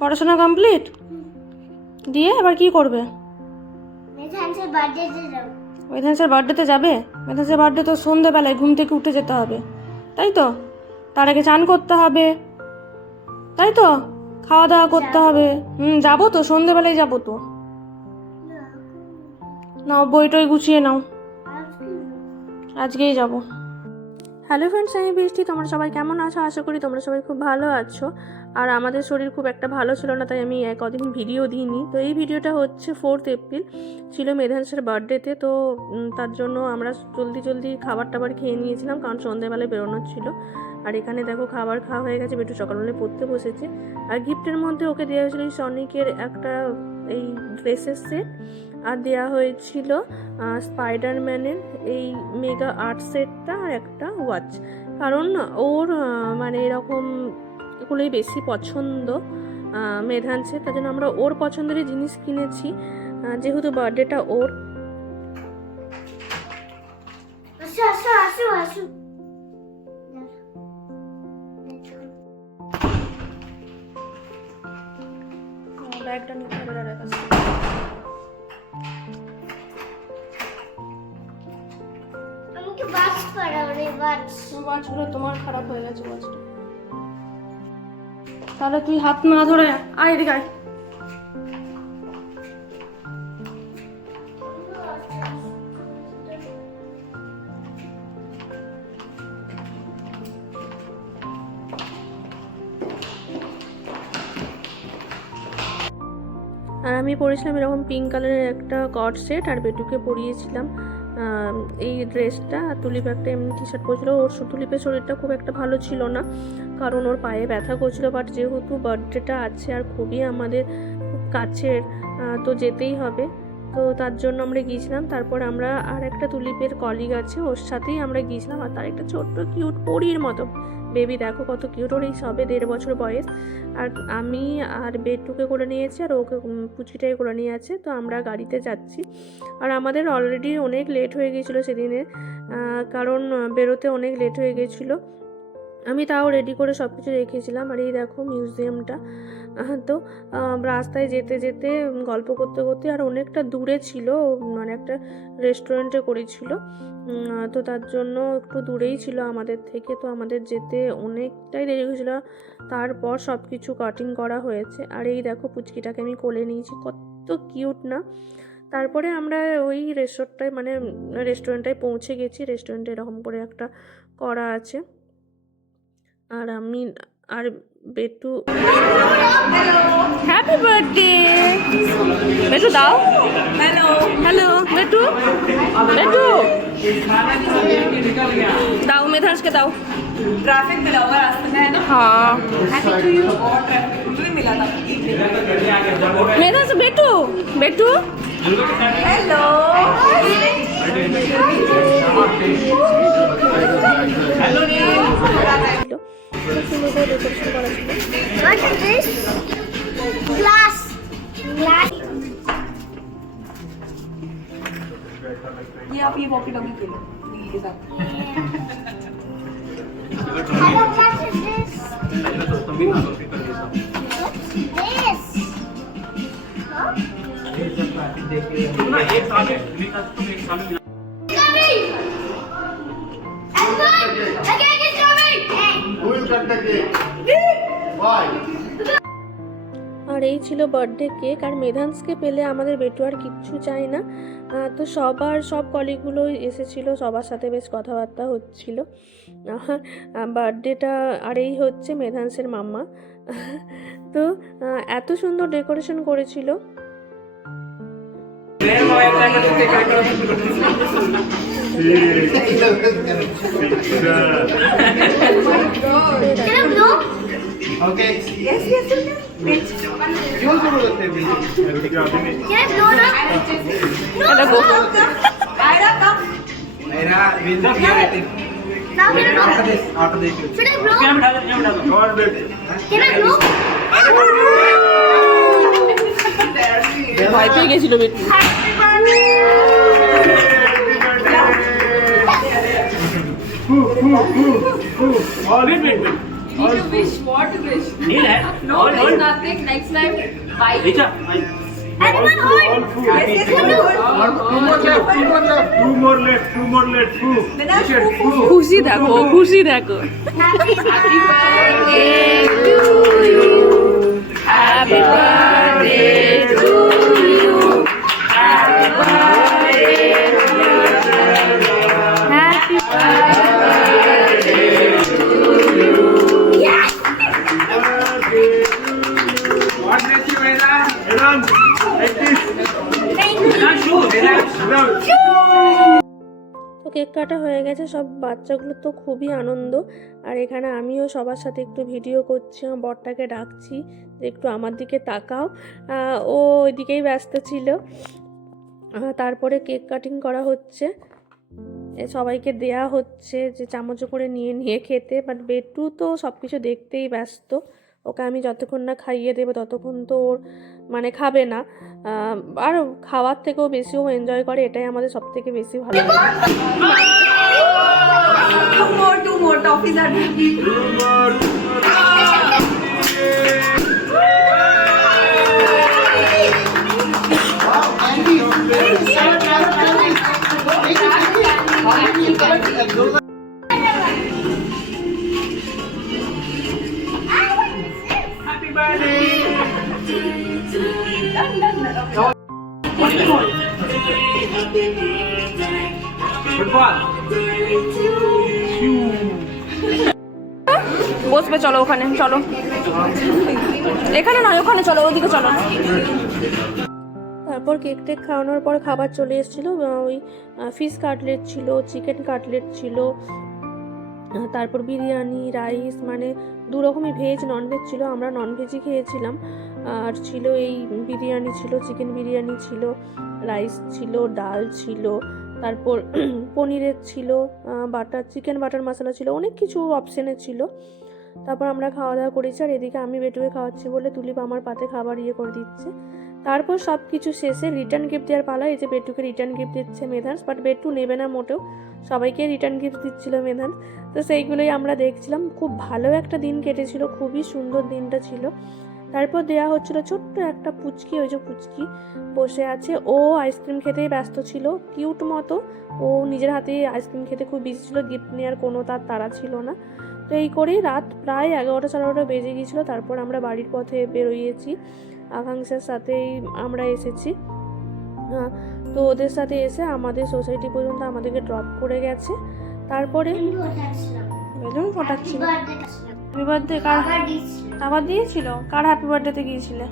পড়াশোনা কমপ্লিট দিয়ে এবার কি করবে? মেধাংশের বার্থডেতে যাবে? মেধাংশের বার্থডে তো সন্ধ্যেবেলায় ঘুম থেকে উঠে যেতে হবে, তাই তো? তার আগে চান করতে হবে, তাই তো? খাওয়া দাওয়া করতে হবে। যাবো তো, সন্ধ্যেবেলায় যাবো তো। নাও বইটই গুছিয়ে নাও, আজকেই যাবো। হ্যালো ফ্রেন্ডস, আমি বৃষ্টি। তোমরা সবাই কেমন আছো? আশা করি তোমরা সবাই খুব ভালো আছো। আর আমাদের শরীর খুব একটা ভালো ছিল না, তাই আমি কদিন ভিডিও দিইনি। তো এই ভিডিওটা হচ্ছে 4th এপ্রিল, ছিল মেধাংশের বার্থডেতে। তো তার জন্য আমরা জলদি খাবার টাবার খেয়ে নিয়েছিলাম, কারণ সন্ধ্যেবেলায় বেরোনোর ছিল। আর এখানে দেখো খাবার খাওয়া হয়ে গেছে, একটু সকালবেলায় পড়তে বসেছে। আর গিফটের মধ্যে ওকে দেওয়া হয়েছিল সনিকের একটা এই ড্রেসের সেট, আর দেওয়া হয়েছিল স্পাইডারম্যানের এই মেগা আর্ট সেটটা, আর একটা ওয়াচ। কারণ ওর মানে এরকম এগুলোই বেশি পছন্দ মেধাংশের, তার জন্য আমরা ওর পছন্দেরই জিনিস কিনেছি, যেহেতু বার্থডেটা ওর। ব্যাগটা নিতে হবে দাদার কাছে। ওয়াচগুলো তোমার খারাপ হয়ে গেছে ওয়াচটা। তাহলে তুই হাত না ধরে আয়, এদিকে আয়। আর আমি পরেছিলাম এরকম পিঙ্ক কালারের একটা কট সেট, আর বেটুকে পরিয়েছিলাম এই ড্রেসটা। আর তুলিপ একটা এমনি টি শার্ট পরেছিল। ওর তুলিপের শরীরটা খুব একটা ভালো ছিল না, কারণ ওর পায়ে ব্যথা করছিল। বাট যেহেতু বার্থডেটা আছে আর খুবই আমাদের খুব কাছের, তো যেতেই হবে। তো তার জন্য আমরা গিয়েছিলাম। তারপর আমরা আর একটা তুলিপের কলিগ আছে, ওর সাথেই আমরা গিয়েছিলাম। আর তার একটা ছোট্ট কিউট পরীর মতো বেবি, দেখো কত কিউট। ওর এই সবে 1.5 বছর বয়স। আর আমি আর বেটুকে করে নিয়েছি, আর ওকে পুচিটাই করে নিয়ে আছে। তো আমরা গাড়িতে যাচ্ছি। আর আমাদের অলরেডি অনেক লেট হয়ে গিয়েছিলো সেদিনে, কারণ বেরোতে অনেক লেট হয়ে গিয়েছিলো। আমি তাও রেডি করে সব কিছু রেখেছিলাম। আর এই দেখো মিউজিয়ামটা। তো রাস্তায় যেতে যেতে গল্প করতে করতে, আর অনেকটা দূরে ছিল, মানে একটা রেস্টুরেন্টে করেছিল, তো তার জন্য একটু দূরেই ছিল আমাদের থেকে। তো আমাদের যেতে অনেকটাই দেরি হয়েছিল। তারপর সব কিছু কাটিং করা হয়েছে। আর এই দেখো পুচকিটাকে আমি কোলে নিয়েছি, কত কিউট না। তারপরে আমরা ওই রেস্টুরেন্টটায় পৌঁছে গেছি। রেস্টুরেন্টে এরকম করে একটা করা আছে। আর আমি আর বেটু, হ্যাপি বার্থডে বেটু, দাও। হ্যালো হ্যালো বেটু, বেটু দাও, मेधांश দাও। ट्रैफिक मिला हुआ रास्ते में है ना। हाँ हैप्पी टू यू। और ट्रैफिक भी मिला था। मेधांश, बेटू बेटू hello. What is this? Glass. Glass. ये आप ये वॉकी टॉकी के लो ये सब। Hello, what is this? This. Huh? Coming. Everyone, the cake is coming. Hey. Who will cut the cake? Why? আর এই ছিল বার্থডে কেক। আর মেধাংশকে পেলে আমাদের বেটু আর কিচ্ছু চাই না। তো সব কলিগুলো এসেছিলো, সবার সাথে বেশ কথাবার্তা হচ্ছিল। বার্থডেটা আর এই হচ্ছে মেধাংশের মাম্মা। তো এত সুন্দর ডেকোরেশন করেছিল। Can I blow? Okay. Yes yes yes। You also do the same thing. Can I blow now? Ayra come. Ira, we'll be here, I think. Now can I blow? After this. Should I blow? God bless. Can I blow? ভয় পেয়ে গেছিল বেটু। Happy birthday. All in it. need to wish. What to wish? नील है No, wish nothing. Next time, bye. Richa Everyone hold. Yes, yes, two more left two Minash, poo. খুশি দেখো খুশি দেখো Happy Happy birthday. Happy birthday to you happy birthday happy what next you Vedan like this not shoot তো cake কাটা হয়ে গেছে, সব বাচ্চাগুলো তো খুবই আনন্দ। আর এখানে আমিও সবার সাথে একটু ভিডিও করছি, আমার বরটাকে ডাকছি যে একটু আমার দিকে তাকাও, ও ওইদিকেই ব্যস্ত ছিল। তারপরে কেক কাটিং করা হচ্ছে, সবাইকে দেয়া হচ্ছে যে চামচে করে নিয়ে নিয়ে খেতে। বাট বেটু তো সব কিছু দেখতেই ব্যস্ত, ওকে আমি যতক্ষণ না খাইয়ে দেবো ততক্ষণ তো ওর মানে খাবে না। আর খাওয়ার থেকেও বেশি ও এনজয় করে, এটাই আমাদের সব থেকে বেশি ভালো লাগে। Two more. Toffees are ready. happy birthday football বসবে, চলো ওখানে, চলো এখানে নয় ওখানে চলো, ওইদিকে চলো। তারপর কেক টেক খাওয়ানোর পর খাবার চলে এসেছিলো, ওই ফিশ কাটলেট ছিল, চিকেন কাটলেট ছিল, তারপর বিরিয়ানি, রাইস, মানে দু রকমই ভেজ ননভেজ ছিল। আমরা ননভেজই খেয়েছিলাম। আর ছিল এই বিরিয়ানি ছিল, চিকেন বিরিয়ানি ছিল, রাইস ছিল, ডাল ছিল, তারপর পনিরের ছিল, চিকেন বাটার মশলা ছিল, অনেক কিছু অপশানের ছিল। তারপর আমরা খাওয়া দাওয়া করেছি। আর এদিকে আমি বেটুকে খাওয়াচ্ছি বলে তুলিপ আমার পাতে খাবার করে দিচ্ছে। তারপর সব কিছু শেষে রিটার্ন গিফট দেওয়ার পালা। এই যে বেটুকে রিটার্ন গিফট দিচ্ছে মেধান্স, বাট বেটু নেবে না মোটেও, সবাইকে রিটার্ন গিফট দিচ্ছিল মেধান্স। তো সেইগুলোই আমরা দেখছিলাম। খুব ভালো একটা দিন কেটেছিল, খুবই সুন্দর দিনটা ছিল। তারপর দেওয়া হচ্ছিল ছোট্ট একটা পুচকি, ওই যে পুচকি বসে আছে, ও আইসক্রিম খেতেই ব্যস্ত ছিল, কিউট মতো। ও নিজের হাতেই আইসক্রিম খেতে খুব বিজি ছিল, গিফট নেওয়ার কোনো তার তাড়া ছিল না। তো এই করেই রাত প্রায় 11টা 11:30 বেজে গিয়েছিলো। তারপর আমরা বাড়ির পথে বেরোইয়েছি, আকাঙ্ক্ষার সাথেই আমরা এসেছি। তো ওদের সাথে এসে আমাদের সোসাইটি পর্যন্ত আমাদেরকে ড্রপ করে গেছে। তারপরে বেলুন ফোটাচ্ছিল। হ্যাপি বার্থডে কার আবার দিয়েছিল? কার হ্যাপি বার্থডেতে গিয়েছিলে?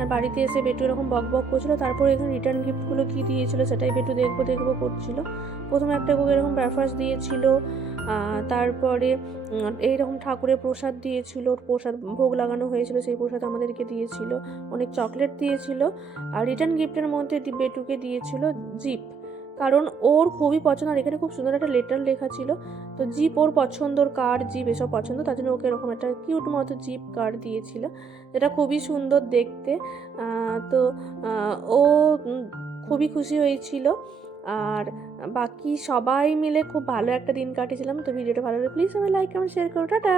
আর বাড়িতে এসে বেটু এরকম বক বক করছিল। তারপর এখানে রিটার্ন গিফটগুলো কী দিয়েছিল সেটাই বেটু দেখবো করছিল। প্রথমে একটা এরকম ব্রেকফাস্ট দিয়েছিল, তারপরে এইরকম ঠাকুরের প্রসাদ দিয়েছিল, প্রসাদ ভোগ লাগানো হয়েছিল, সেই প্রসাদ আমাদেরকে দিয়েছিল, অনেক চকলেট দিয়েছিল। আর রিটার্ন গিফটের মধ্যে বেটুকে দিয়েছিল জিপ, কারণ ওর খুবই পছন্দ। আর এখানে খুব সুন্দর একটা লেটার লেখা ছিল, তো জিপ ওর পছন্দর, কার জিপ এসব পছন্দ, তার জন্য ওকে এরকম একটা কিউট মতো জিপ কার দিয়েছিল, যেটা খুবই সুন্দর দেখতে। তো ও খুবই খুশি হয়েছিল। আর বাকি সবাই মিলে খুব ভালো একটা দিন কাটিয়েছিলাম। তো ভিডিওটা ভালো লাগলে প্লিজ সবাই লাইক কমেন্ট শেয়ার করো। টাটা।